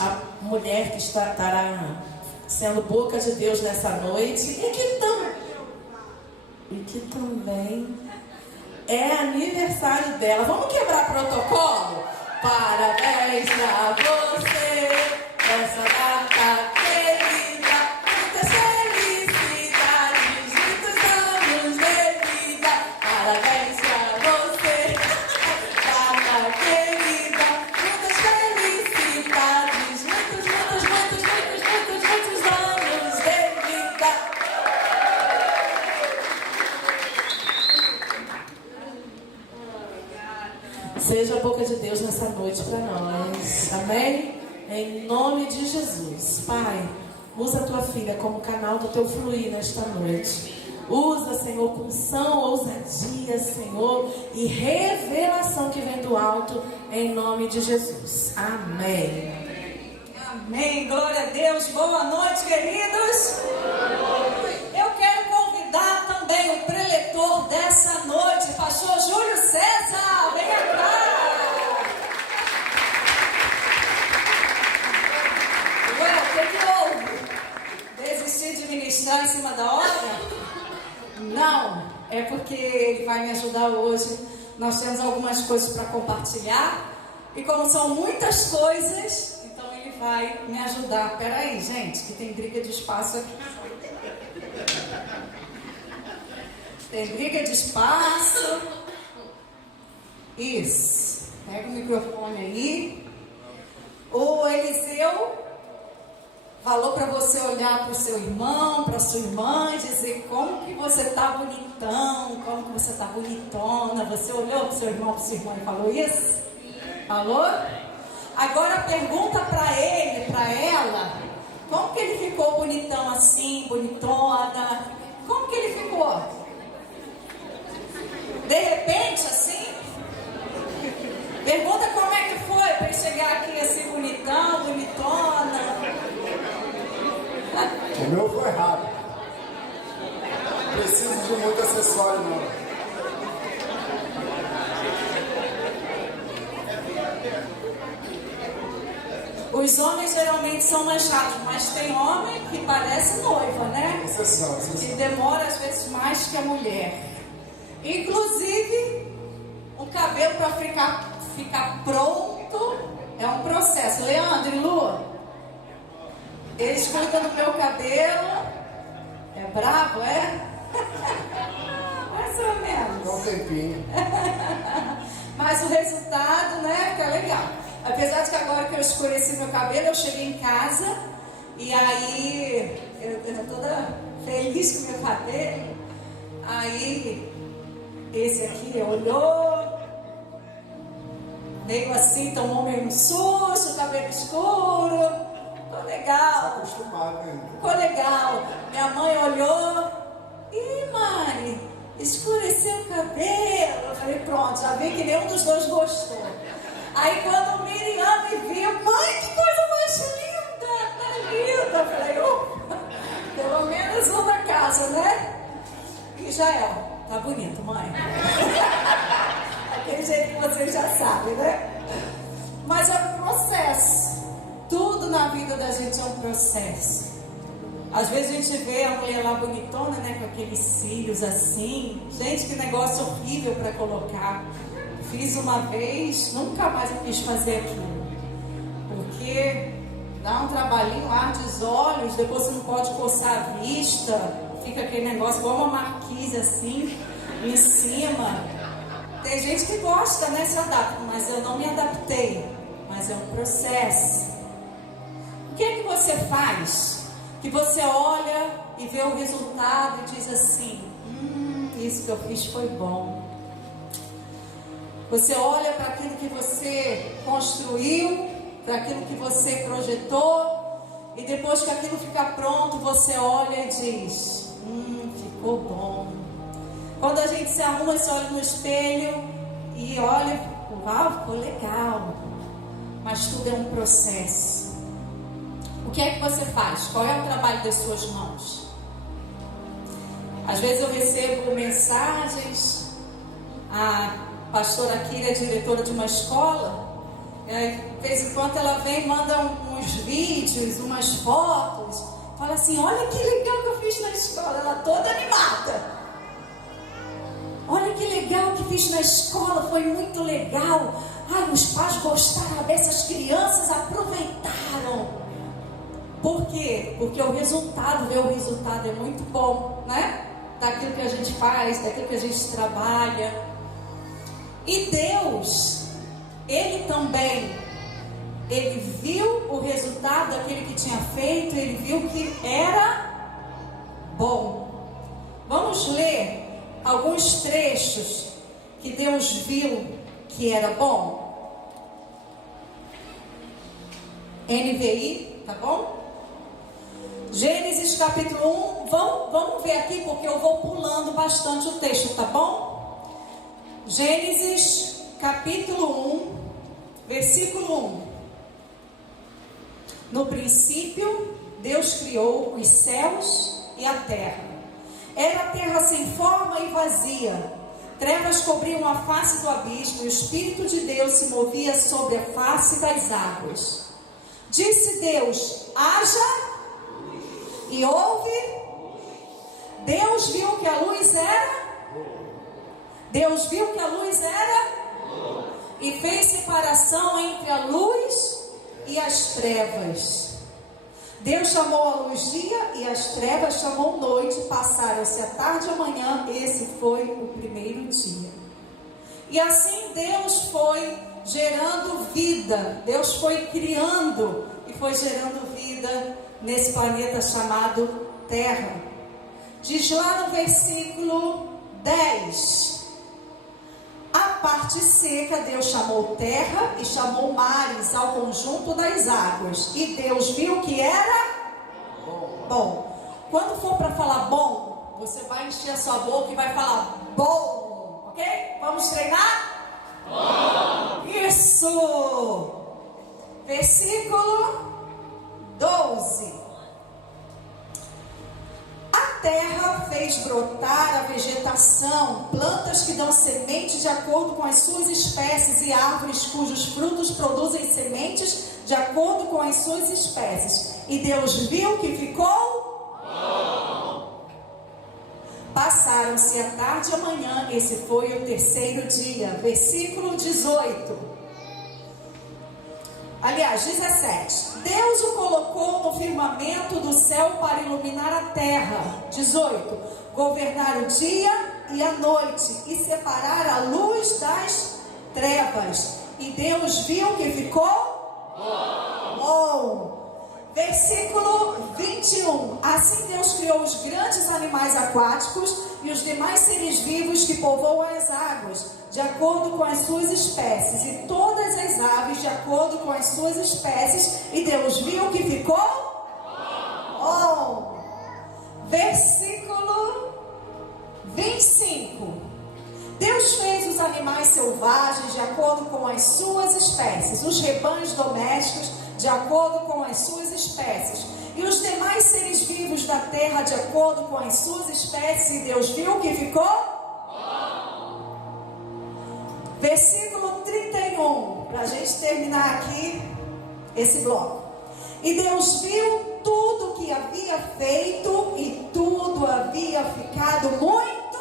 a mulher que estará sendo boca de Deus nessa noite e que também é aniversário dela. Vamos quebrar protocolo? Parabéns pra você nessa data querida, muitas felicidades, muitos anos de vida. Parabéns pra você, data querida, muitas felicidades, muitos anos de vida. Seja a boca de Deus nessa noite para nós, amém? Em nome de Jesus. Pai, usa a tua filha como canal do teu fluir nesta noite. Usa, Senhor, com unção, ousadia, Senhor, e revelação que vem do alto, em nome de Jesus. Amém. Amém, glória a Deus. Boa noite, queridos. Eu quero convidar também o preletor dessa noite, pastor Júlio César. Venha cá. Ué, o que houve? Desistir de ministrar em cima da hora? Não, é porque ele vai me ajudar hoje. Nós temos algumas coisas para compartilhar. E como são muitas coisas, então ele vai me ajudar. Peraí, gente, que tem briga de espaço aqui. Tem briga de espaço. Isso. Pega o microfone aí. O Eliseu falou para você olhar para o seu irmão, para a sua irmã e dizer como que você está bonitão, como que você está bonitona. Você olhou para o seu irmão, para a sua irmã e falou isso? Falou? Agora pergunta para ele, para ela, como que ele ficou bonitão assim, bonitona? Como que ele ficou? De repente assim? Pergunta como é que foi para ele chegar aqui assim bonitão, bonitona. O meu foi rápido. Não preciso de muito acessório, não. Os homens geralmente são manchados, mas tem homem que parece noiva, né? Exceção. Que demora às vezes mais que a mulher. Inclusive, o cabelo para ficar pronto é um processo. Leandro e Lu, eles cuidam do meu cabelo. É bravo, é? Mais ou menos. Dá um tempinho. Mas o resultado, né, fica legal. Apesar de que agora que eu escureci meu cabelo, eu cheguei em casa e aí eu toda feliz com meu cabelo. Aí esse aqui olhou, meio assim, tomou meio um susto, cabelo escuro. Ficou legal. Acostumado, né? Ficou legal. Minha mãe olhou. Ih, mãe, escureceu o cabelo. Eu falei, pronto, já vi que nenhum dos dois gostou. Aí quando o Miriam me viu, mãe, que coisa mais linda, tá linda. Eu falei, pelo menos um da casa, né? E já é, tá bonito, mãe. Aquele jeito que vocês já sabem, né? Mas é um processo. Tudo na vida da gente é um processo. Às vezes a gente vê a mulher lá bonitona, né? Com aqueles cílios assim. Gente, que negócio horrível para colocar. Fiz uma vez, nunca mais eu quis fazer aquilo. Porque dá um trabalhinho, arde os olhos, depois você não pode coçar a vista. Fica aquele negócio igual uma marquise assim, em cima. Tem gente que gosta, né? Se adapta, mas eu não me adaptei. Mas é um processo. O que é que você faz? Que você olha e vê o resultado e diz assim, isso que eu fiz foi bom. Você olha para aquilo que você construiu, para aquilo que você projetou, e depois que aquilo fica pronto, você olha e diz, ficou bom. Quando a gente se arruma, você olha no espelho e olha, uau, ficou legal. Mas tudo é um processo. O que é que você faz? Qual é o trabalho das suas mãos? Às vezes eu recebo mensagens, a pastora Kira é diretora de uma escola, De vez em quando ela vem e manda uns vídeos, umas fotos. Fala assim, olha que legal que eu fiz na escola. Ela toda animada. Olha que legal que fiz na escola, foi muito legal. Ai, os pais gostaram dessas crianças, aproveitaram. Por quê? Porque o resultado é muito bom, né? Daquilo que a gente faz, daquilo que a gente trabalha. E Deus, Ele também, Ele viu o resultado daquele que tinha feito, Ele viu que era bom. Vamos ler alguns trechos que Deus viu que era bom. NVI, tá bom? Gênesis capítulo 1, vamos ver aqui porque eu vou pulando bastante o texto, tá bom? Gênesis capítulo 1, versículo 1. No princípio, Deus criou os céus e a terra. Era a terra sem forma e vazia. Trevas cobriam a face do abismo e o Espírito de Deus se movia sobre a face das águas. Disse Deus, haja, e houve. Deus viu que a luz era. Deus viu que a luz era. E fez separação entre a luz e as trevas. Deus chamou a luz dia e as trevas chamou noite. Passaram-se a tarde e a manhã. Esse foi o primeiro dia. E assim Deus foi gerando vida. Deus foi criando e foi gerando vida nesse planeta chamado Terra. Diz lá no versículo 10. A parte seca Deus chamou terra e chamou mares ao conjunto das águas. E Deus viu que era bom. Quando for para falar bom, você vai encher a sua boca e vai falar bom. Ok? Vamos treinar? Bom. Isso! Versículo 12. A terra fez brotar a vegetação, plantas que dão semente de acordo com as suas espécies e árvores cujos frutos produzem sementes de acordo com as suas espécies. E Deus viu que ficou bom. Passaram-se a tarde e a manhã, esse foi o terceiro dia. Versículo 18. Aliás, 17. Deus o colocou no firmamento do céu para iluminar a terra. 18. Governar o dia e a noite e separar a luz das trevas. E Deus viu que ficou bom. Versículo 21. Assim Deus criou os grandes animais aquáticos e os demais seres vivos que povoam as águas, de acordo com as suas espécies, e todas as aves de acordo com as suas espécies. E Deus viu que ficou bom. Versículo 25. Deus fez os animais selvagens de acordo com as suas espécies, os rebanhos domésticos de acordo com as suas espécies, e os demais seres vivos da terra de acordo com as suas espécies. E Deus viu que ficou bom. Versículo 31, para a gente terminar aqui esse bloco. E Deus viu tudo que havia feito, e tudo havia ficado muito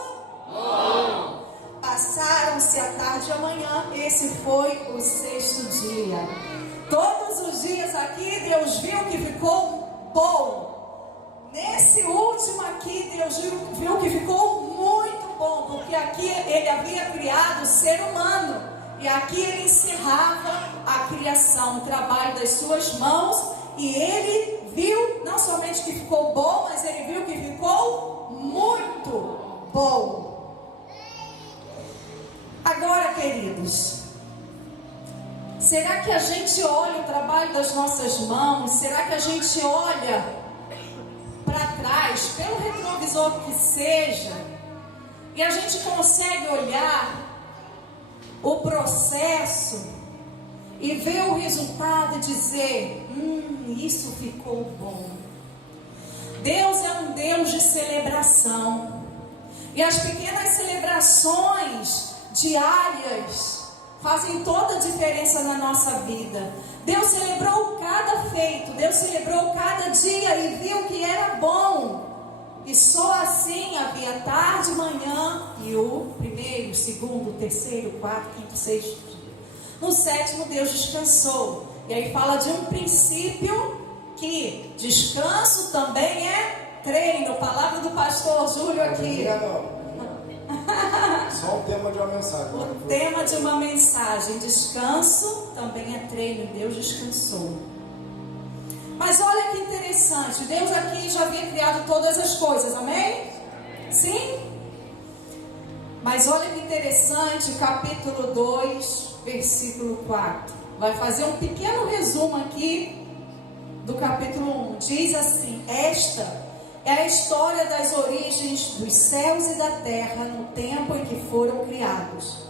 bom. Passaram-se a tarde e a manhã, esse foi o sexto dia. Todos os dias aqui Deus viu que ficou bom. Nesse último aqui Deus viu que ficou muito bom, porque aqui Ele havia criado o ser humano, e aqui Ele encerrava a criação, o trabalho das suas mãos. E Ele viu não somente que ficou bom, mas Ele viu que ficou muito bom. Agora, queridos, será que a gente olha o trabalho das nossas mãos? Será que a gente olha para trás, pelo retrovisor que seja, e a gente consegue olhar o processo e ver o resultado e dizer, isso ficou bom? Deus é um Deus de celebração, e as pequenas celebrações diárias fazem toda a diferença na nossa vida. Deus celebrou cada feito, Deus celebrou cada dia e viu que era bom. E só assim havia tarde, manhã e o primeiro, segundo, terceiro, quarto, quinto, sexto dia. No sétimo Deus descansou. E aí fala de um princípio que descanso também é treino. Palavra do pastor Júlio aqui. Só um tema de uma mensagem. O tema de uma mensagem. Descanso também é treino. Deus descansou. Mas olha que interessante. Deus aqui já havia criado todas as coisas. Amém? Sim? Mas olha que interessante. Capítulo 2, versículo 4. Vai fazer um pequeno resumo aqui do capítulo 1. Diz assim: esta é a história das origens dos céus e da terra no tempo em que foram criados.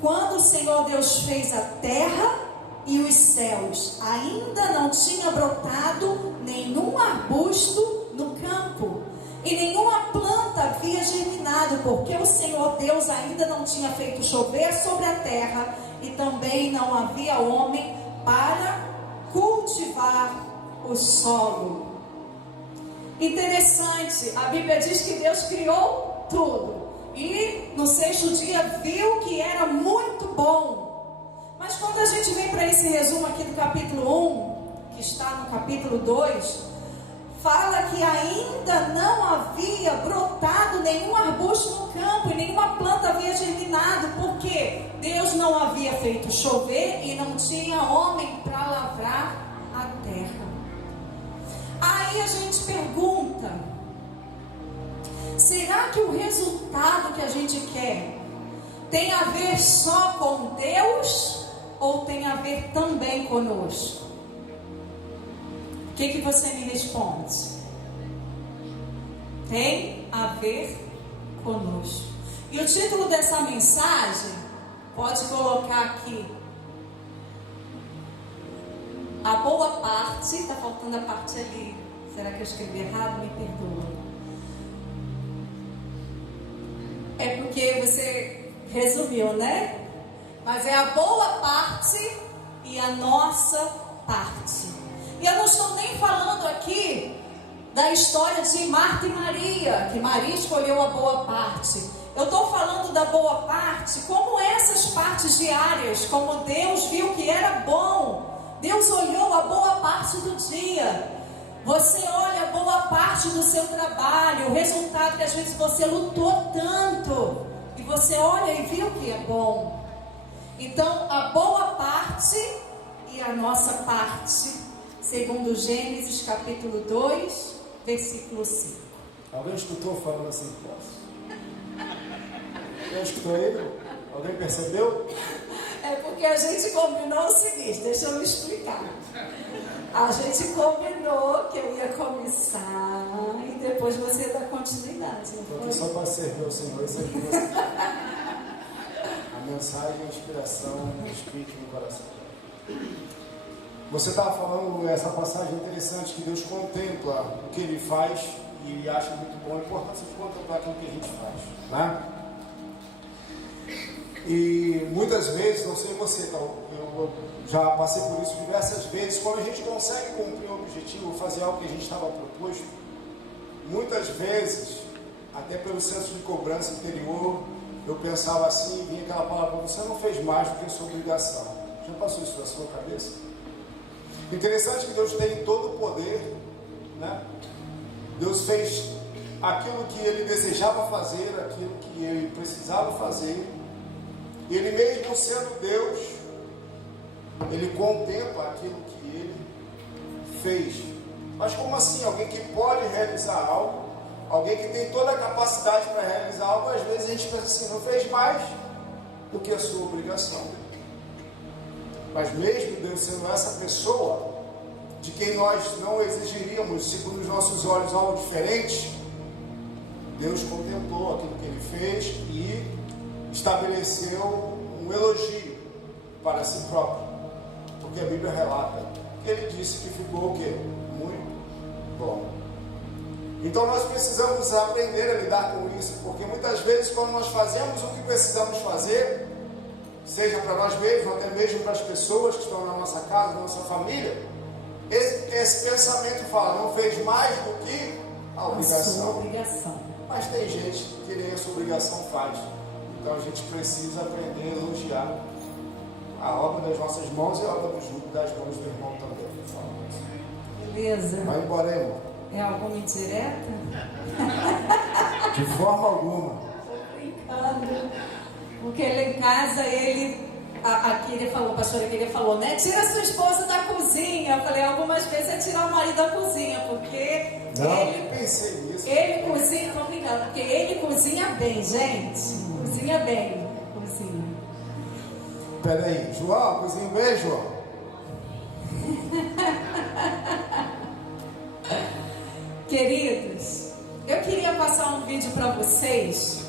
Quando o Senhor Deus fez a terra e os céus, ainda não tinha brotado nenhum arbusto no campo, e nenhuma planta havia germinado, porque o Senhor Deus ainda não tinha feito chover sobre a terra, e também não havia homem para cultivar o solo. Interessante, a Bíblia diz que Deus criou tudo, e no sexto dia viu que era muito bom. Mas quando a gente vem para esse resumo aqui do capítulo 1, que está no capítulo 2, fala que ainda não havia brotado nenhum arbusto no campo e nenhuma planta havia germinado, porque Deus não havia feito chover e não tinha homem para lavrar a terra. Aí a gente pergunta: será que o resultado que a gente quer tem a ver só com Deus ou tem a ver também conosco? O que você me responde? Tem a ver conosco. E o título dessa mensagem, pode colocar aqui: a boa parte. Está faltando a parte ali. Será que eu escrevi errado? Me perdoa. É porque você resumiu, né? Mas é a boa parte e a nossa parte. E eu não estou nem falando aqui da história de Marta e Maria, que Maria escolheu a boa parte. Eu estou falando da boa parte como essas partes diárias, como Deus viu que era bom. Deus olhou a boa parte do dia. Você olha a boa parte do seu trabalho, o resultado que às vezes você lutou tanto, e você olha e viu que é bom. Então, a boa parte e a nossa parte, segundo Gênesis capítulo 2, versículo 5. Alguém escutou falando assim? Posso? Alguém escutou ele? Alguém percebeu? É porque a gente combinou o seguinte, deixa eu me explicar. A gente combinou que eu ia começar e depois você dá continuidade. Estou aqui só para servir ao Senhor e servir você. A mensagem, a inspiração, o Espírito no coração. Você estava falando essa passagem interessante, que Deus contempla o que Ele faz e acha muito bom a importância de contemplar aquilo que a gente faz, né? E muitas vezes, não sei você, eu já passei por isso diversas vezes, quando a gente consegue cumprir um objetivo, fazer algo que a gente estava proposto, muitas vezes, até pelo senso de cobrança interior, eu pensava assim, vinha aquela palavra: você não fez mais do que a sua obrigação. Já passou isso na sua cabeça? Interessante que Deus tem todo o poder, né? Deus fez aquilo que Ele desejava fazer, aquilo que Ele precisava fazer. Ele mesmo sendo Deus, Ele contempla aquilo que Ele fez. Mas como assim? Alguém que pode realizar algo, alguém que tem toda a capacidade para realizar algo, às vezes a gente pensa assim: não fez mais do que a sua obrigação. Mas mesmo Deus sendo essa pessoa, de quem nós não exigiríamos, segundo os nossos olhos, algo diferente, Deus contemplou aquilo que Ele fez e estabeleceu um elogio para si próprio, porque a Bíblia relata que Ele disse que ficou o quê? Muito bom. Então nós precisamos aprender a lidar com isso, porque muitas vezes quando nós fazemos o que precisamos fazer, seja para nós mesmos, até mesmo para as pessoas que estão na nossa casa, na nossa família, esse pensamento fala, não fez mais do que a obrigação. Mas tem gente que nem essa obrigação faz. Então a gente precisa aprender a elogiar a obra das nossas mãos e a obra das mãos do irmão também. Beleza. Vai embora, irmão. É alguma indireta? De forma alguma. Tô brincando. Porque lá em casa a Kíria falou, a pastora Kíria falou, né? Tira a sua esposa da cozinha. Eu falei, algumas vezes é tirar o marido da cozinha, porque pensei nisso. Ele cozinha, tô brincando, porque ele cozinha bem, gente. Cozinha bem. Cozinha. Peraí, João, cozinha bem, João? Queridos, eu queria passar um vídeo para vocês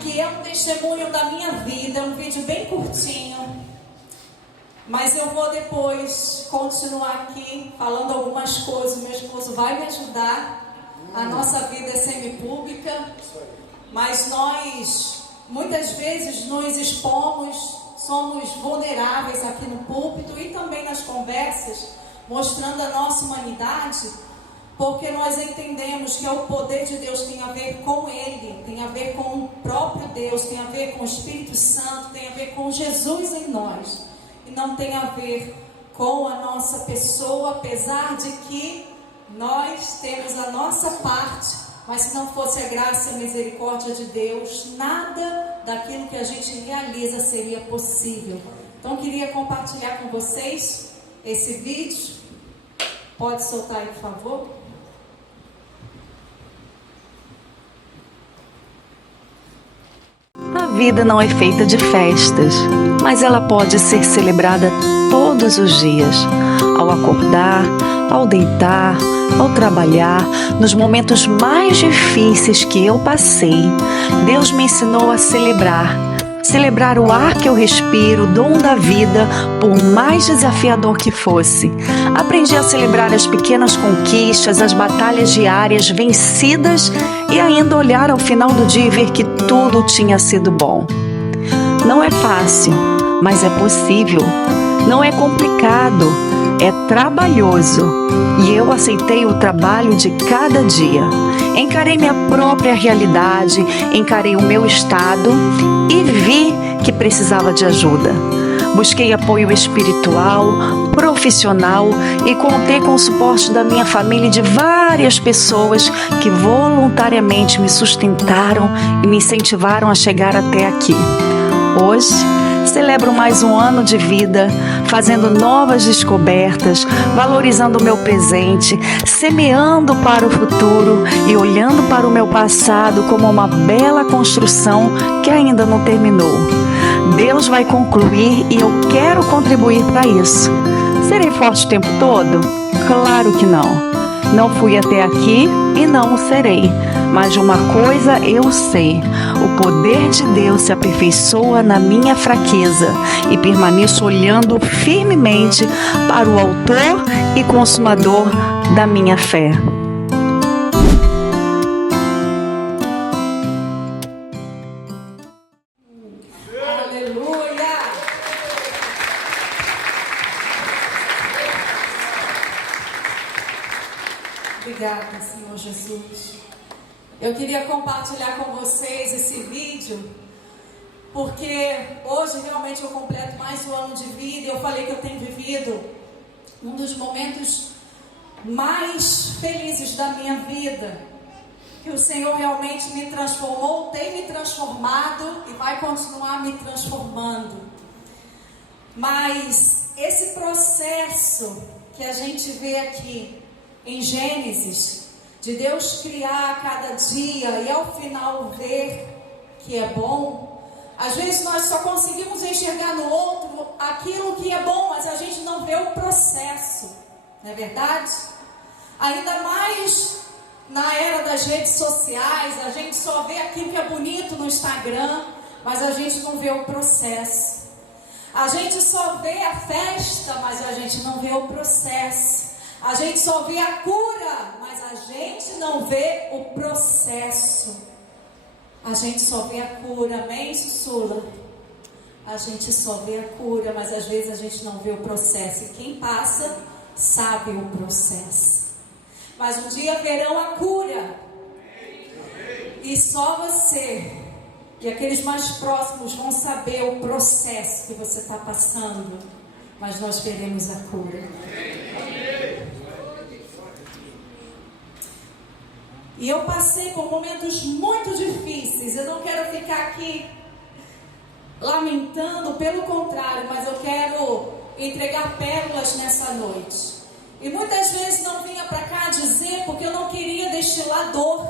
que é um testemunho da minha vida, um vídeo bem curtinho, mas eu vou depois continuar aqui falando algumas coisas. Meu esposo vai me ajudar. A nossa vida é semipública, mas nós muitas vezes nos expomos, somos vulneráveis aqui no púlpito e também nas conversas, mostrando a nossa humanidade, porque nós entendemos que o poder de Deus tem a ver com Ele, tem a ver com o próprio Deus, tem a ver com o Espírito Santo, tem a ver com Jesus em nós, e não tem a ver com a nossa pessoa, apesar de que nós temos a nossa parte, mas se não fosse a graça e a misericórdia de Deus, nada daquilo que a gente realiza seria possível. Então eu queria compartilhar com vocês esse vídeo. Pode soltar aí, por favor? A vida não é feita de festas, mas ela pode ser celebrada todos os dias. Ao acordar, ao deitar, ao trabalhar, nos momentos mais difíceis que eu passei, Deus me ensinou a celebrar o ar que eu respiro, o dom da vida, por mais desafiador que fosse. Aprendi a celebrar as pequenas conquistas, as batalhas diárias vencidas e ainda olhar ao final do dia e ver que tudo tinha sido bom. Não é fácil, mas é possível. Não é complicado, é trabalhoso. E eu aceitei o trabalho de cada dia. Encarei minha própria realidade, encarei o meu estado e vi que precisava de ajuda. Busquei apoio espiritual, profissional e contei com o suporte da minha família e de várias pessoas que voluntariamente me sustentaram e me incentivaram a chegar até aqui. Hoje, celebro mais um ano de vida, fazendo novas descobertas, valorizando o meu presente, semeando para o futuro e olhando para o meu passado como uma bela construção que ainda não terminou. Deus vai concluir e eu quero contribuir para isso. Serei forte o tempo todo? Claro que não. Não fui até aqui e não o serei. Mas de uma coisa eu sei: o poder de Deus se aperfeiçoa na minha fraqueza e permaneço olhando firmemente para o autor e consumador da minha fé. Aleluia! Obrigada, Senhor Jesus. Eu queria compartilhar com vocês esse vídeo, porque hoje realmente eu completo mais um ano de vida e eu falei que eu tenho vivido um dos momentos mais felizes da minha vida, que o Senhor realmente me transformou, tem me transformado e vai continuar me transformando. Mas esse processo que a gente vê aqui em Gênesis, de Deus criar a cada dia e ao final ver que é bom, às vezes nós só conseguimos enxergar no outro aquilo que é bom, mas a gente não vê o processo, não é verdade? Ainda mais na era das redes sociais, a gente só vê aquilo que é bonito no Instagram, mas a gente não vê o processo. A gente só vê a festa, mas a gente não vê o processo. A gente só vê a cura, mas a gente não vê o processo. A gente só vê a cura, amém, Sussula? a gente só vê a cura, mas às vezes a gente não vê o processo. E quem passa, sabe o processo. Mas um dia verão a cura. E só você e aqueles mais próximos vão saber o processo que você está passando. Mas nós veremos a cura. E eu passei por momentos muito difíceis. Eu não quero ficar aqui lamentando, pelo contrário, mas eu quero entregar pérolas nessa noite. E muitas vezes não vinha para cá dizer porque eu não queria destilar dor.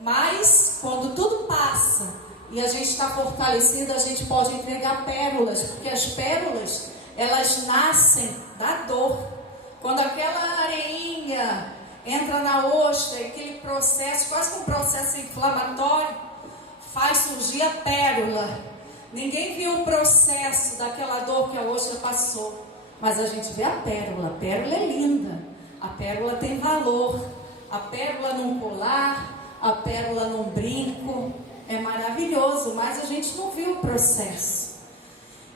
Mas quando tudo passa e a gente está fortalecido, a gente pode entregar pérolas, porque as pérolas, elas nascem da dor. Quando aquela areinha entra na ostra, aquele processo, quase que um processo inflamatório, faz surgir a pérola. Ninguém viu o processo daquela dor que a ostra passou, mas a gente vê a pérola. A pérola é linda, a pérola tem valor, a pérola num colar, a pérola num brinco, é maravilhoso, mas a gente não viu o processo.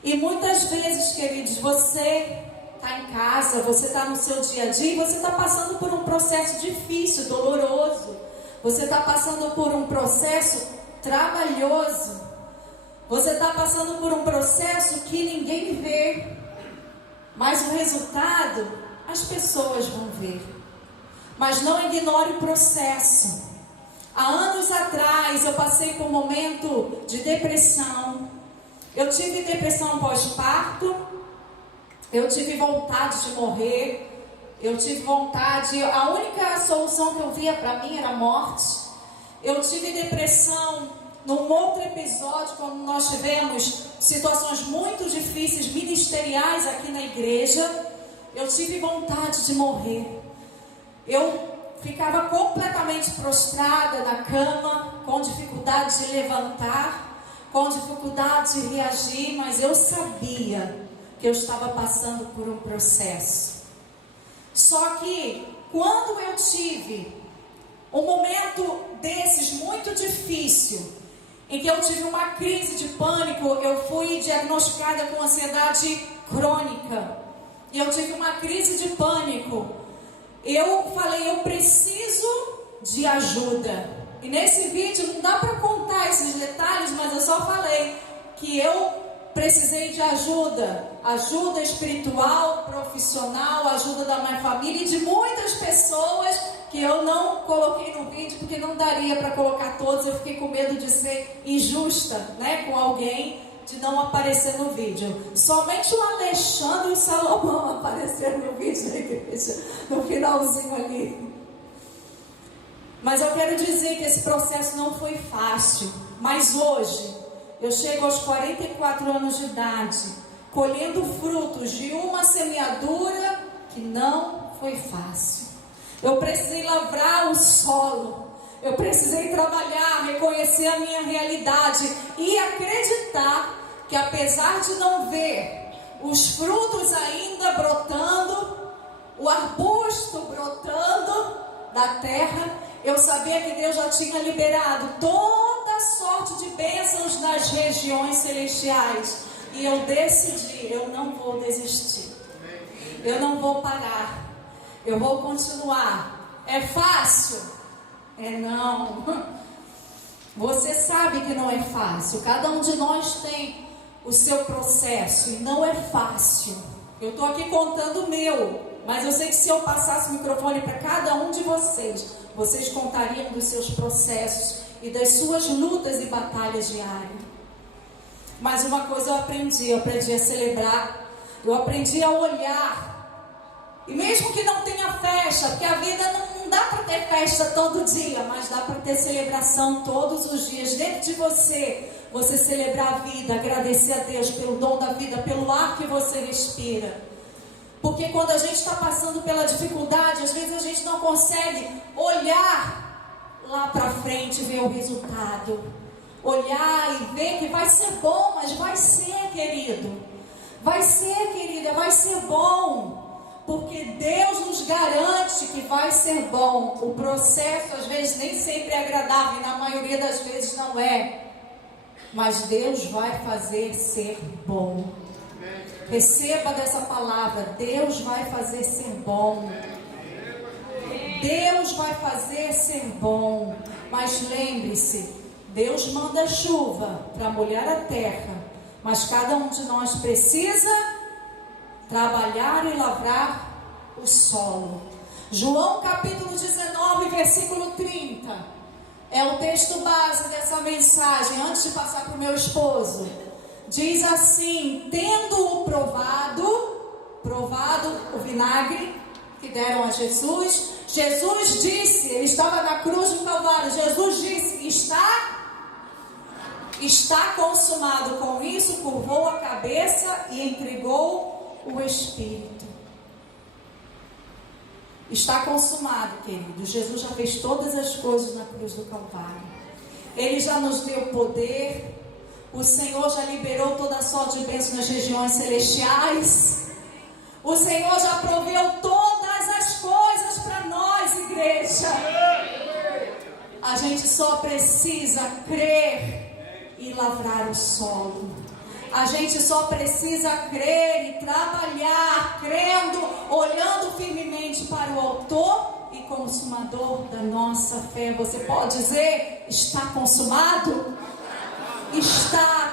E muitas vezes, queridos, você está em casa, você está no seu dia a dia e você está passando por um processo difícil, doloroso. Você está passando por um processo trabalhoso. Você está passando por um processo que ninguém vê. Mas o resultado, as pessoas vão ver. Mas não ignore o processo. Há anos atrás eu passei por um momento de depressão. Eu tive depressão pós-parto. Eu tive vontade de morrer, eu tive vontade, a única solução que eu via para mim era a morte. Eu tive depressão num outro episódio, quando nós tivemos situações muito difíceis, ministeriais aqui na igreja. Eu tive vontade de morrer. Eu ficava completamente prostrada na cama, com dificuldade de levantar, com dificuldade de reagir, mas eu sabia que eu estava passando por um processo. Só que quando eu tive um momento desses muito difícil, em que eu tive uma crise de pânico, eu fui diagnosticada com ansiedade crônica, e eu tive uma crise de pânico. Eu falei, eu preciso de ajuda. E nesse vídeo não dá para contar esses detalhes, mas eu só falei que eu precisei de ajuda espiritual, profissional, ajuda da minha família e de muitas pessoas que eu não coloquei no vídeo, porque não daria para colocar todos. Eu fiquei com medo de ser injusta, né, com alguém, de não aparecer no vídeo. Somente o Alexandre e o Salomão apareceram no vídeo da igreja, no finalzinho ali. Mas eu quero dizer que esse processo não foi fácil, mas hoje eu chego aos 44 anos de idade, colhendo frutos de uma semeadura que não foi fácil. Eu precisei lavrar o solo, eu precisei trabalhar, reconhecer a minha realidade e acreditar que, apesar de não ver os frutos ainda brotando, o arbusto brotando da terra, eu sabia que Deus já tinha liberado toda sorte de bênçãos nas regiões celestiais. E eu decidi, eu não vou desistir. Eu não vou parar. Eu vou continuar. É fácil? É não. Você sabe que não é fácil. Cada um de nós tem o seu processo e não é fácil. Eu estou aqui contando o meu, mas eu sei que se eu passasse o microfone para cada um de vocês, vocês contariam dos seus processos e das suas lutas e batalhas diárias. Mas uma coisa eu aprendi a celebrar, eu aprendi a olhar. E mesmo que não tenha festa, porque a vida não dá para ter festa todo dia, mas dá para ter celebração todos os dias. Dentro de você celebrar a vida, agradecer a Deus pelo dom da vida, pelo ar que você respira. Porque quando a gente está passando pela dificuldade, às vezes a gente não consegue olhar lá para frente e ver o resultado. Olhar e ver que vai ser bom, mas vai ser, querido. Vai ser, querida, vai ser bom. Porque Deus nos garante que vai ser bom. O processo às vezes nem sempre é agradável, e na maioria das vezes não é. mas Deus vai fazer ser bom. Receba dessa palavra, Deus vai fazer ser bom. Deus vai fazer ser bom. Mas lembre-se, Deus manda chuva para molhar a terra, mas cada um de nós precisa trabalhar e lavrar o solo. João capítulo 19, versículo 30, é o texto base dessa mensagem, antes de passar para o meu esposo. Diz assim: tendo-o provado o vinagre que deram a Jesus, Jesus disse, ele estava na cruz do Calvário, Jesus disse, está consumado. Com isso, curvou a cabeça e entregou o Espírito. Está consumado, querido. Jesus já fez todas as coisas na cruz do Calvário. Ele já nos deu poder. O Senhor já liberou toda a sorte de bênçãos nas regiões celestiais. O Senhor já proveu todas as coisas para nós, igreja. A gente só precisa crer e lavrar o solo. A gente só precisa crer e trabalhar, crendo, olhando firmemente para o autor e consumador da nossa fé. Você pode dizer: está consumado? Está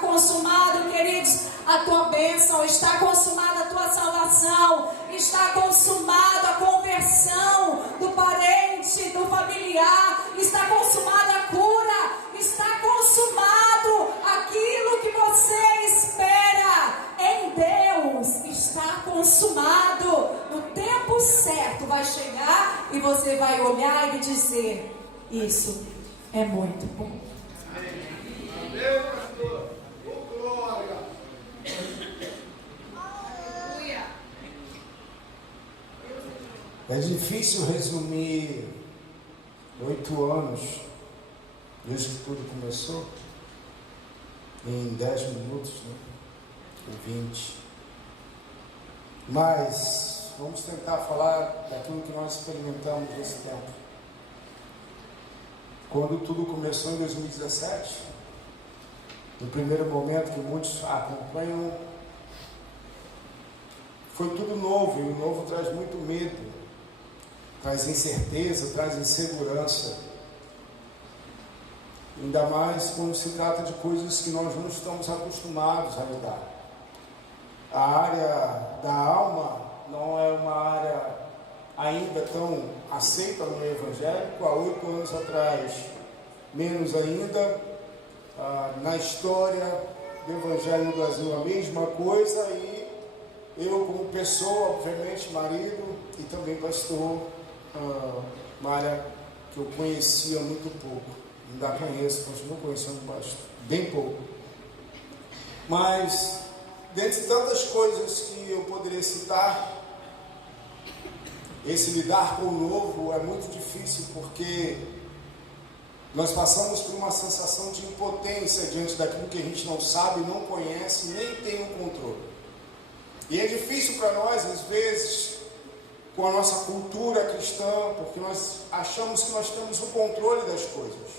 consumado, queridos, a tua bênção, está consumada a tua salvação, está consumada a conversão do parente, do familiar, está consumada a cura, está consumado aquilo que você espera em Deus, está consumado. No tempo certo vai chegar e você vai olhar e dizer: isso é muito bom. Meu pastor, glória. É difícil resumir 8 anos, desde que tudo começou, em 10 minutos, né? Ou 20. Mas vamos tentar falar daquilo que nós experimentamos nesse tempo. Quando tudo começou em 2017, no primeiro momento que muitos acompanham, foi tudo novo, e o novo traz muito medo, traz incerteza, traz insegurança, ainda mais quando se trata de coisas que nós não estamos acostumados a lidar. A área da alma não é uma área ainda tão aceita no evangélico. Há 8 anos atrás, menos ainda. Na história do Evangelho no Brasil, a mesma coisa, e eu, como pessoa, obviamente, marido e também pastor, uma área que eu conhecia muito pouco, ainda conheço, continuo conhecendo bem pouco. Mas, dentre tantas coisas que eu poderia citar, esse lidar com o novo é muito difícil, porque nós passamos por uma sensação de impotência diante daquilo que a gente não sabe, não conhece, nem tem o controle. E é difícil para nós, às vezes, com a nossa cultura cristã, porque nós achamos que nós temos o controle das coisas.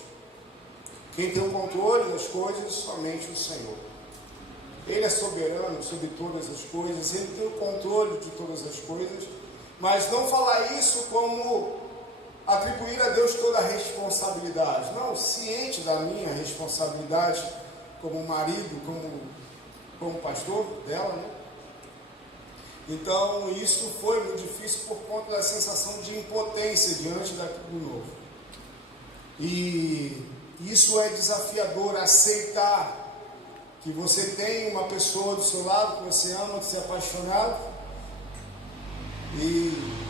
Quem tem o controle das coisas é somente o Senhor. Ele é soberano sobre todas as coisas, Ele tem o controle de todas as coisas, mas não falar isso como atribuir a Deus toda a responsabilidade. Não, ciente da minha responsabilidade como marido, como pastor dela, né? Então, isso foi muito difícil por conta da sensação de impotência diante daquilo novo. E isso é desafiador, aceitar que você tem uma pessoa do seu lado, que você ama, que você é apaixonado, e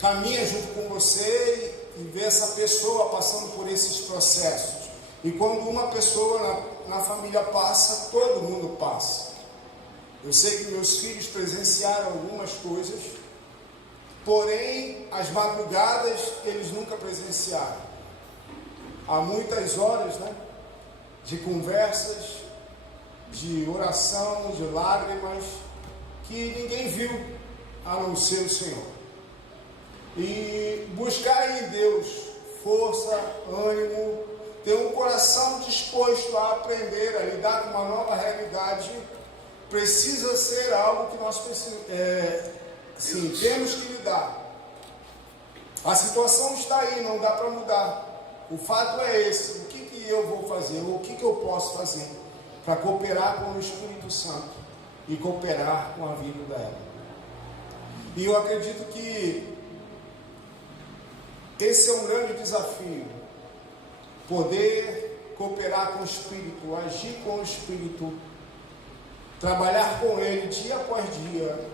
caminha junto com você e vê essa pessoa passando por esses processos. E quando uma pessoa na família passa, todo mundo passa. Eu sei que meus filhos presenciaram algumas coisas, porém, as madrugadas eles nunca presenciaram. Há muitas horas, né, de conversas, de oração, de lágrimas, que ninguém viu, a não ser o Senhor. E buscar em Deus força, ânimo, ter um coração disposto a aprender, a lidar com uma nova realidade, precisa ser algo que nós temos que lidar. A situação está aí, não dá para mudar. O fato é esse. O que eu vou fazer? O que eu posso fazer para cooperar com o Espírito Santo e cooperar com a vida dela? E eu acredito que esse é um grande desafio. Poder cooperar com o Espírito, agir com o Espírito, trabalhar com Ele dia após dia,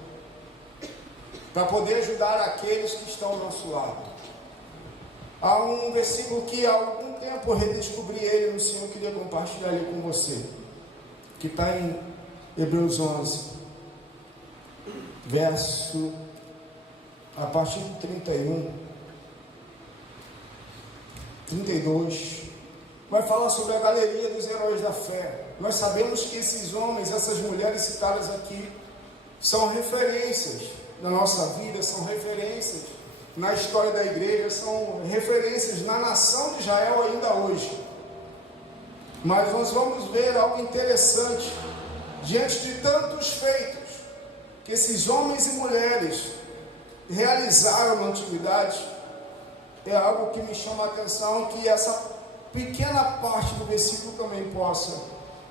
para poder ajudar aqueles que estão ao nosso lado. Há um versículo que há algum tempo eu redescobri ele no Senhor, eu queria compartilhar ele com você, que está em Hebreus 11, verso, a partir do 31, 32, vai falar sobre a galeria dos heróis da fé. Nós sabemos que esses homens, essas mulheres citadas aqui, são referências na nossa vida, são referências na história da igreja, são referências na nação de Israel ainda hoje. Mas nós vamos ver algo interessante, diante de tantos feitos que esses homens e mulheres realizaram na antiguidade, é algo que me chama a atenção, que essa pequena parte do versículo também possa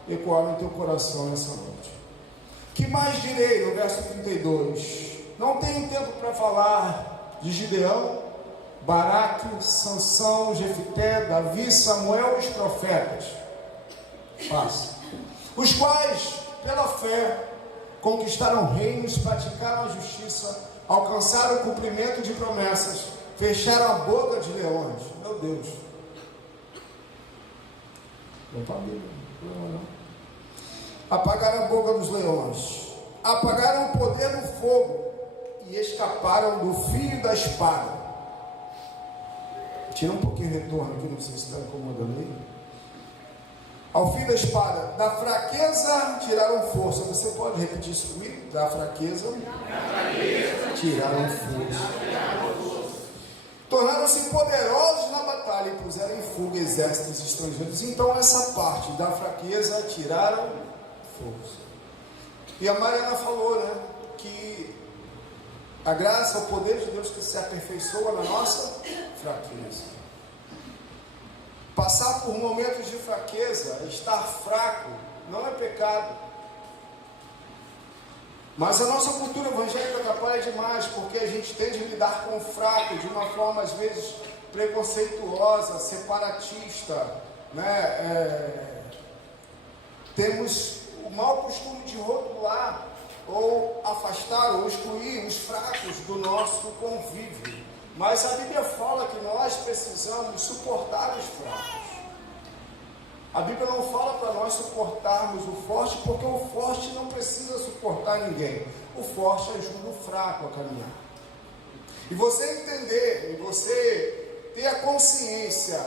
ecoar no teu coração nessa noite. Que mais direi no verso 32? Não tenho tempo para falar de Gideão, Baraque, Sansão, Jefité, Davi, Samuel e os profetas. Passa. Os quais, pela fé, conquistaram reinos, praticaram a justiça, alcançaram o cumprimento de promessas, fecharam a boca de leões. Meu Deus. Apagaram a boca dos leões, apagaram o poder do fogo e escaparam do fio da espada. Tira um pouquinho de retorno aqui, não sei se está incomodando aí. Ao fio da espada, da fraqueza tiraram força. Você pode repetir isso comigo? Da fraqueza tiraram força. Tornaram-se poderosos na batalha e puseram em fuga exércitos estrangeiros. Então essa parte da fraqueza tiraram força. E a Mariana falou, né, que a graça, o poder de Deus que se aperfeiçoa na nossa fraqueza. Passar por momentos de fraqueza, estar fraco, não é pecado. Mas a nossa cultura evangélica atrapalha demais, porque a gente tende a lidar com o fraco de uma forma, às vezes, preconceituosa, separatista, né? Temos o mau costume de rotular, ou afastar, ou excluir os fracos do nosso convívio. Mas a Bíblia fala que nós precisamos suportar os fracos. A Bíblia não fala para nós suportarmos o forte, porque o forte não precisa suportar ninguém. O forte ajuda o fraco a caminhar. E você entender, e você ter a consciência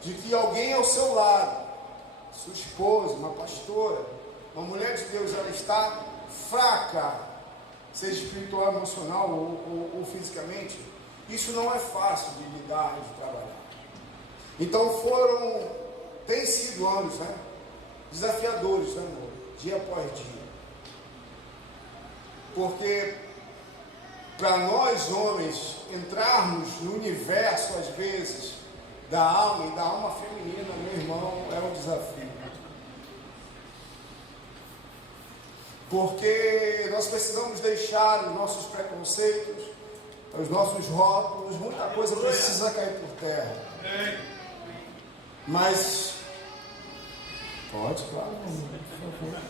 de que alguém ao seu lado, sua esposa, uma pastora, uma mulher de Deus, ela está fraca, seja espiritual, emocional ou fisicamente, isso não é fácil de lidar, de trabalhar. Então tem sido anos, né, desafiadores, né, amor? Dia após dia. Porque para nós homens entrarmos no universo, às vezes, da alma e da alma feminina, meu irmão, é um desafio. Porque nós precisamos deixar os nossos preconceitos, os nossos rótulos, muita coisa precisa cair por terra. Mas, pode, claro, por favor.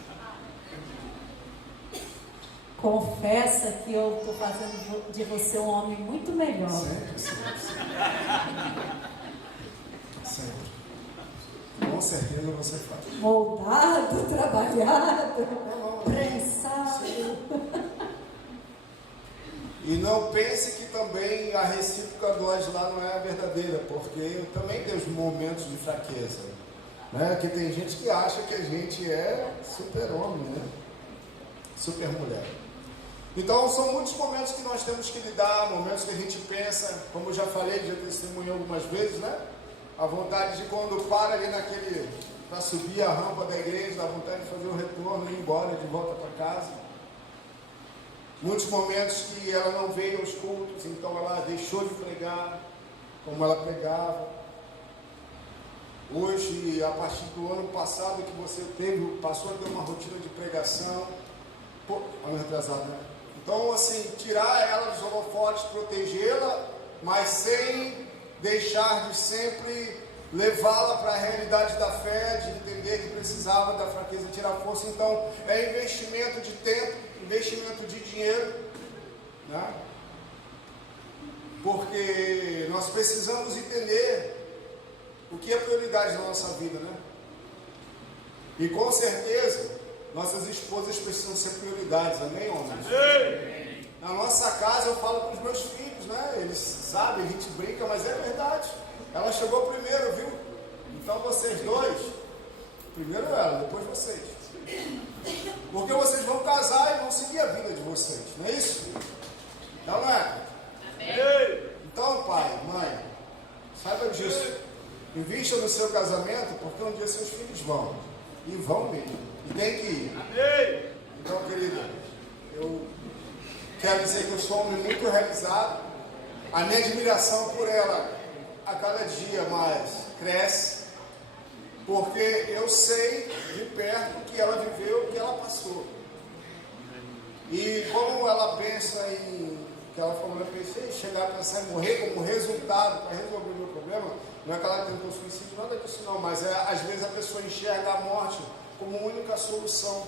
Confessa que eu estou fazendo de você um homem muito melhor. Sempre. Com certeza você faz. Moldado, trabalhado, prensado. E não pense que também a recíproca do lá não é a verdadeira, porque também tem os momentos de fraqueza, né? Que tem gente que acha que a gente é super-homem, né? Super-mulher. Então são muitos momentos que nós temos que lidar, momentos que a gente pensa, como eu já falei, já testemunhei algumas vezes, né? A vontade de quando para ali para subir a rampa da igreja, a vontade de fazer o retorno e ir embora de volta para casa. Muitos momentos que ela não veio aos cultos, então ela deixou de pregar como ela pregava. Hoje, a partir do ano passado que você passou a ter uma rotina de pregação, ano retrasado, né? Então, assim, tirar ela dos holofotes, protegê-la, mas sem deixar de sempre levá-la para a realidade da fé, de entender que precisava da fraqueza e tirar força. Então, é investimento de tempo, investimento de dinheiro, né? Porque nós precisamos entender o que é prioridade na nossa vida, né? E com certeza, nossas esposas precisam ser prioridades, amém, homens? Amém. Na nossa casa eu falo com os meus filhos, né? Eles sabem, a gente brinca, mas é verdade. Ela chegou primeiro, viu? Então vocês dois, primeiro ela, depois vocês. Porque vocês vão casar e vão seguir a vida de vocês, não é isso? Não é? Amém. Então, pai, mãe, saiba disso. Invista no seu casamento, porque um dia seus filhos vão. E vão mesmo. E tem que ir. Amém. Então, querida, eu quero dizer que eu sou um homem muito realizado. A minha admiração por ela a cada dia mais cresce, porque eu sei de perto o que ela viveu, o que ela passou. E como ela pensa em, que ela falou, eu pensei em chegar a pensar em morrer como resultado para resolver o meu problema. Não é que ela tentou suicídio, nada disso não, mas às vezes a pessoa enxerga a morte como única solução.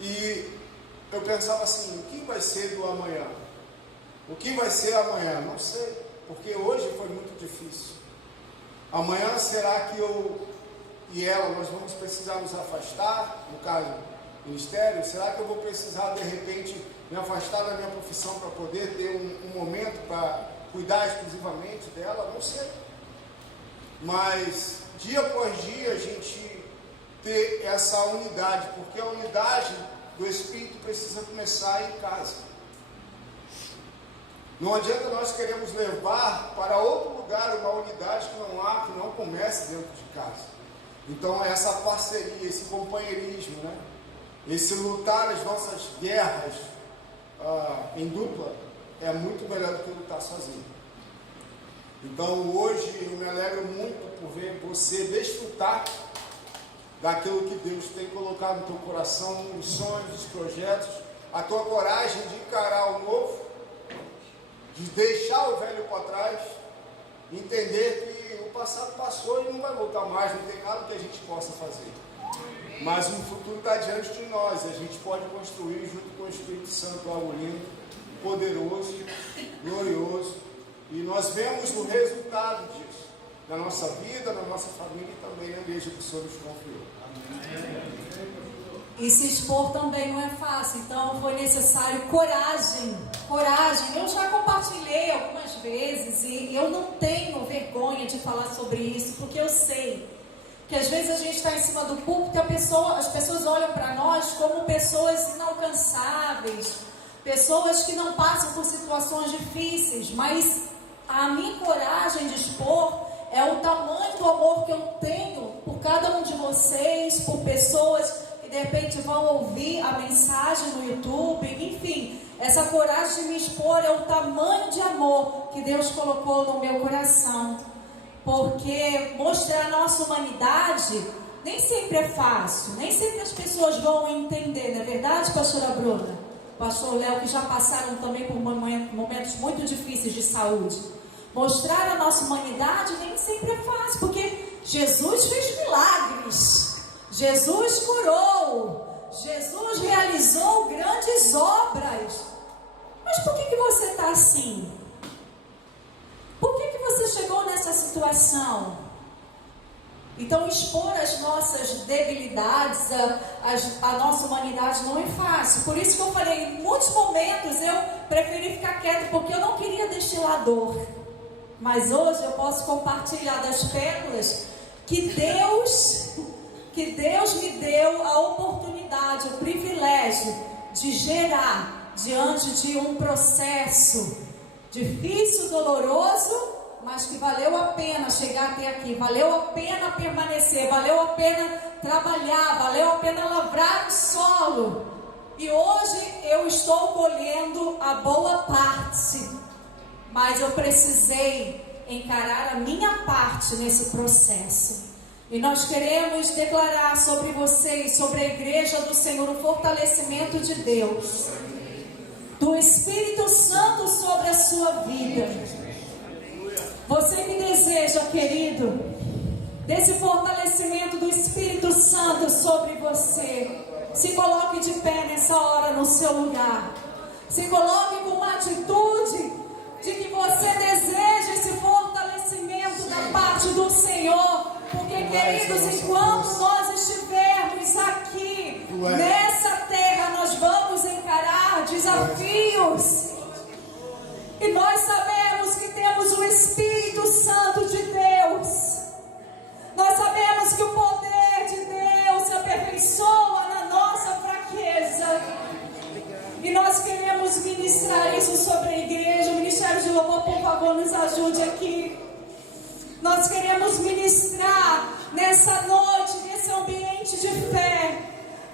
E eu pensava assim, o que vai ser do amanhã? O que vai ser amanhã? Não sei, porque hoje foi muito difícil. Amanhã será que eu e ela, nós vamos precisar nos afastar, no caso, ministério? Será que eu vou precisar, de repente, me afastar da minha profissão para poder ter um momento para cuidar exclusivamente dela? Não sei. Mas, dia após dia, a gente ter essa unidade, porque a unidade do Espírito precisa começar em casa. Não adianta nós queremos levar para outro lugar uma unidade que não comece dentro de casa. Então, essa parceria, esse companheirismo, né? Esse lutar as nossas guerras em dupla é muito melhor do que lutar sozinho. Então, hoje eu me alegro muito por ver você desfrutar daquilo que Deus tem colocado no teu coração, os sonhos, os projetos, a tua coragem de encarar o novo, de deixar o velho para trás, entender que o passado passou e não vai voltar mais, não tem nada que a gente possa fazer. Mas o futuro está diante de nós, a gente pode construir junto com o Espírito Santo algo lindo, poderoso, glorioso, e nós vemos o resultado disso, na nossa vida, na nossa família e também na igreja que o Senhor nos confiou. E se expor também não é fácil, então foi necessário coragem. Coragem, eu já compartilhei algumas vezes e eu não tenho vergonha de falar sobre isso, porque eu sei que às vezes a gente está em cima do púlpito e as pessoas olham para nós como pessoas inalcançáveis, pessoas que não passam por situações difíceis, mas a minha coragem de expor é o tamanho do amor que eu tenho por cada um de vocês, por pessoas que de repente vão ouvir a mensagem no YouTube, enfim, essa coragem de me expor é o tamanho de amor que Deus colocou no meu coração, porque mostrar a nossa humanidade nem sempre é fácil, nem sempre as pessoas vão entender, não é verdade, pastora Bruna? Pastor Léo, que já passaram também por momentos muito difíceis de saúde. Mostrar a nossa humanidade nem sempre é fácil, porque Jesus fez milagres, Jesus curou, Jesus realizou grandes obras. Mas por que você está assim? Por que você chegou nessa situação? Então, expor as nossas debilidades, a nossa humanidade não é fácil. Por isso que eu falei, em muitos momentos eu preferi ficar quieto, porque eu não queria destilar dor. Mas hoje eu posso compartilhar das pérolas que Deus me deu a oportunidade, o privilégio de gerar diante de um processo difícil, doloroso, mas que valeu a pena chegar até aqui, valeu a pena permanecer, valeu a pena trabalhar, valeu a pena lavrar o solo. E hoje eu estou colhendo a boa parte, mas eu precisei encarar a minha parte nesse processo. E nós queremos declarar sobre vocês, sobre a igreja do Senhor, o fortalecimento de Deus, do Espírito Santo sobre a sua vida. Você me deseja, querido, desse fortalecimento do Espírito Santo sobre você. Se coloque de pé nessa hora no seu lugar. Se coloque com uma atitude de que você deseja esse fortalecimento da parte do Senhor. Porque, queridos, enquanto nós estivermos aqui nessa terra, nós vamos encarar desafios. E nós sabemos que temos o Espírito Santo de Deus. Nós sabemos que o poder de Deus se aperfeiçoa na nossa fraqueza. E nós queremos ministrar isso sobre a igreja. O Ministério de Louvor, por favor, nos ajude aqui. Nós queremos ministrar nessa noite, nesse ambiente de fé,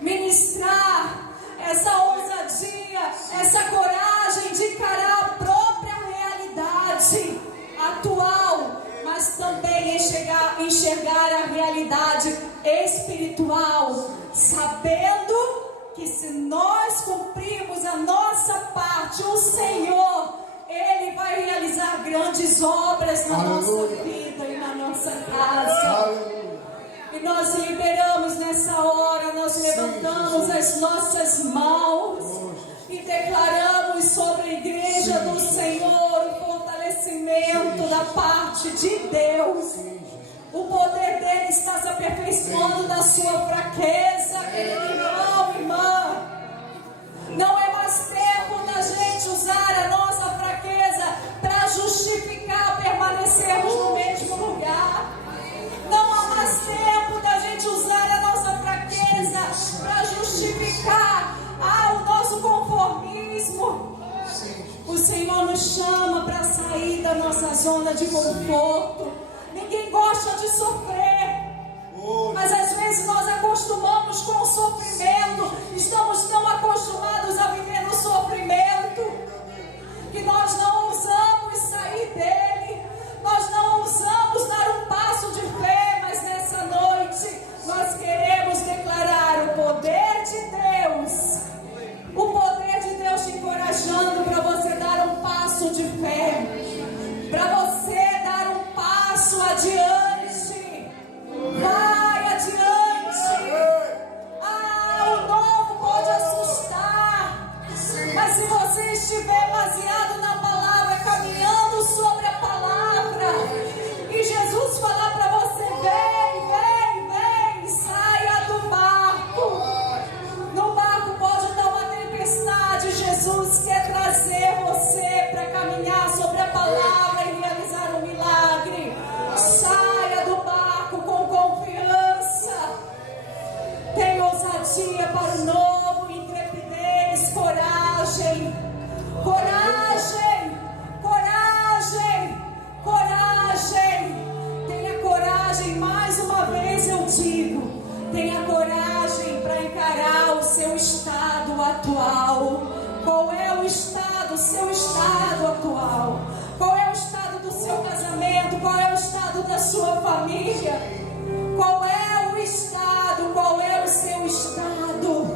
ministrar essa ousadia, essa coragem de encarar a própria realidade atual, mas também enxergar a realidade espiritual, sabendo que se nós cumprirmos a nossa parte, o Senhor, Ele vai realizar grandes obras na nossa vida e na nossa casa. E nós liberamos nessa hora, nós levantamos as nossas mãos e declaramos sobre a igreja do Senhor o fortalecimento da parte de Deus. O poder dele está se aperfeiçoando na sua fraqueza, irmão, irmã. Não é mais tempo da gente usar a nossa fraqueza para justificar permanecermos no mesmo lugar. Não há mais tempo da gente usar a nossa fraqueza para justificar o nosso conformismo. O Senhor nos chama para sair da nossa zona de conforto. Ninguém gosta de sofrer, mas às vezes nós acostumamos com o sofrimento. Estamos tão acostumados a viver no sofrimento que nós não ousamos sair dele. Nós não ousamos dar um passo de fé. Mas nessa noite nós queremos declarar o poder de Deus, o poder de Deus te encorajando para você dar um passo de fé, para você dar um passo adiante. Vai adiante. O novo pode assustar, mas se você estiver baseado na palavra, caminhando sobre a palavra, e Jesus falar para você: vem, vem, vem, saia do barco. No barco pode estar uma tempestade. Jesus quer trazer você para caminhar sobre a palavra e realizar um milagre. Saia do barco com confiança. Tenha ousadia para o novo, intrepidez, coragem, coragem, coragem, coragem. Tenha coragem, mais uma vez eu digo, tenha coragem para encarar o seu estado atual. Qual é o estado, seu estado atual? Qual é o estado do seu casamento? Qual é o estado da sua família? Qual é o estado? Qual é o seu estado?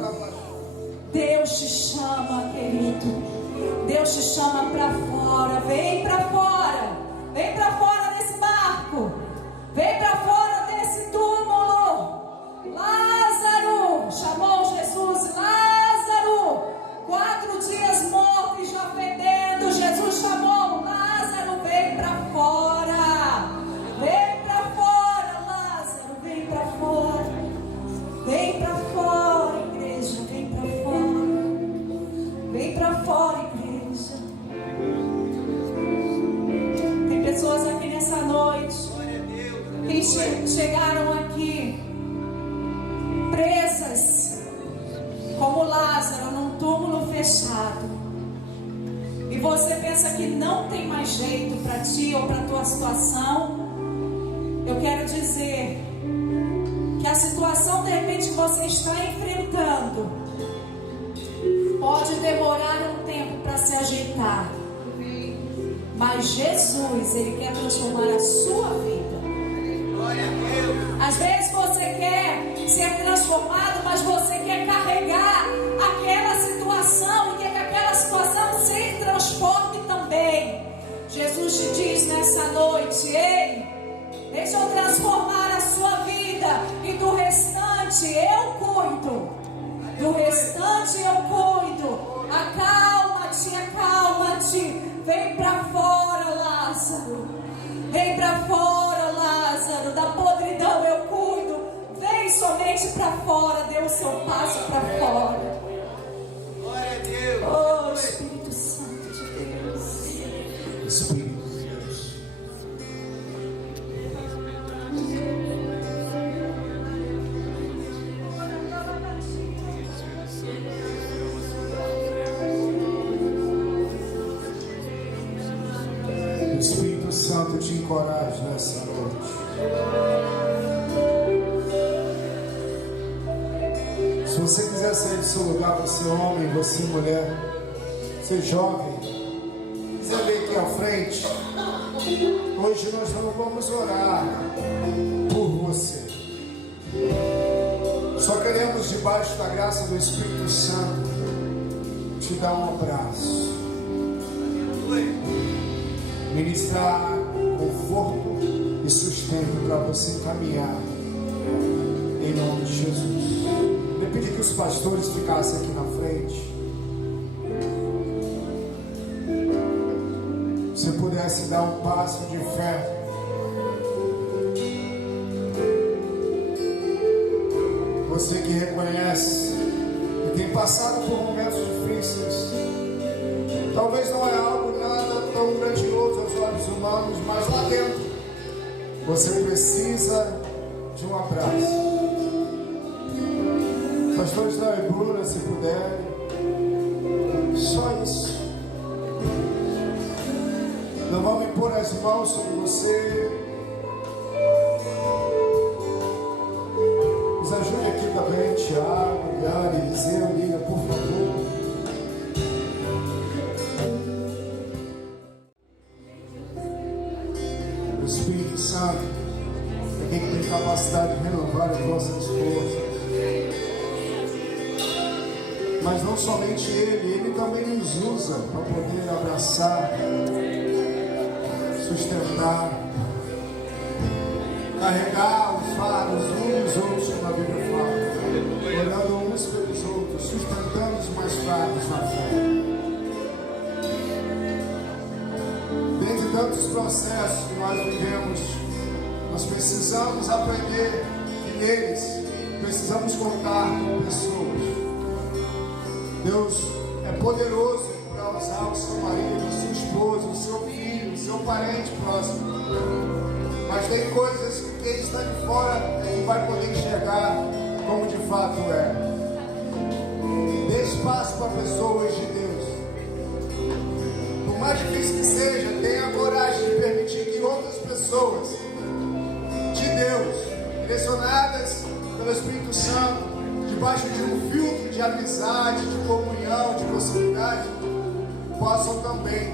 Deus te chama, querido. Deus te chama para fora. Vem para fora. Vem para fora desse barco. Vem para fora desse túmulo. Lázaro, chamou Jesus, Lázaro. 4 dias morto e já fedendo. Jesus chamou Lázaro, vem para fora. Vem para fora, Lázaro, vem para fora. Vem para fora, igreja, vem para fora. Vem para fora, igreja. Tem pessoas aqui nessa noite que chegaram aqui presas como Lázaro num túmulo fechado. E e você pensa que não tem mais jeito para ti ou para a tua situação, eu quero dizer que a situação de repente que você está enfrentando pode demorar um tempo para se ajeitar, mas Jesus, Ele quer transformar a sua vida. Às vezes você quer ser transformado, mas você quer carregar aquela situação e quer que aquela situação se transforme também. Jesus te diz nessa noite: ei, deixa eu transformar a sua vida, e do restante eu cuido. Do restante eu cuido. Acalma-te, acalma-te. Vem para fora, Lázaro. Vem para fora, Lázaro. Da podridão eu cuido. Vem somente para fora. Dê o seu passo para fora. Glória a Deus. Oh, Espírito Santo de Deus. Espírito de Deus. O Espírito Santo te encoraja nessa noite. Se você quiser sair do seu lugar, você homem, você mulher, você jovem, quiser vir aqui à frente, hoje nós não vamos orar por você. Só queremos, debaixo da graça do Espírito Santo, te dar um abraço, ministrar conforto e sustento para você caminhar, em nome de Jesus. Eu pedi que os pastores ficassem aqui na frente. Se pudesse dar um passo de fé. Você que reconhece que tem passado por momentos difíceis, talvez não é algo nada tão grandioso aos olhos humanos, mas lá dentro você precisa de um abraço. Pastores da Bruna, se puderem, só isso. Não vamos impor as mãos sobre você. Nos ajude aqui também, Tiago, Yane, Eliseu, Lívia, por favor. O Espírito Santo é quem tem capacidade de renovar as nossas forças. Mas não somente Ele também nos usa para poder abraçar, sustentar, carregar os fardos uns dos outros, como a Bíblia fala, orando uns pelos outros, sustentando os mais fracos na fé. Dentre tantos processos que nós vivemos, nós precisamos aprender que neles precisamos contar com pessoas. Deus é poderoso para usar o seu marido, o seu esposo, o seu filho, o seu parente próximo. Mas tem coisas que quem está de fora é que vai poder enxergar como de fato é. Dê espaço para pessoas de Deus. Por mais difícil que seja, tenha a coragem de permitir que outras pessoas de Deus, direcionadas pelo Espírito Santo, debaixo de um filtro de amizade, de comunhão, de proximidade, possam também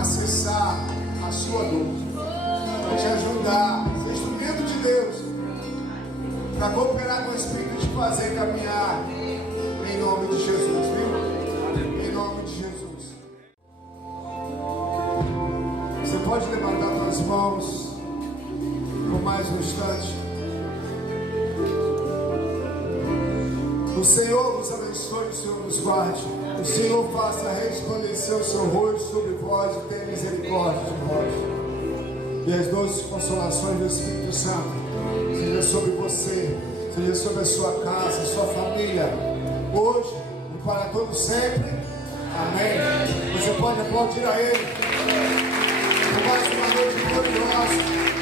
acessar a sua dor, para te ajudar, ser instrumento de Deus, para cooperar com o Espírito e te fazer caminhar em nome de Jesus, viu? Em nome de Jesus. Você pode levantar suas mãos por mais um instante. O Senhor vos abençoe, o Senhor nos guarde. O Senhor faça resplandecer o seu rosto sobre vós e tenha misericórdia de vós. E as doces consolações do Espírito Santo seja sobre você, seja sobre a sua casa, a sua família, hoje e para todo sempre. Amém. Você pode aplaudir a Ele por mais uma noite gloriosa.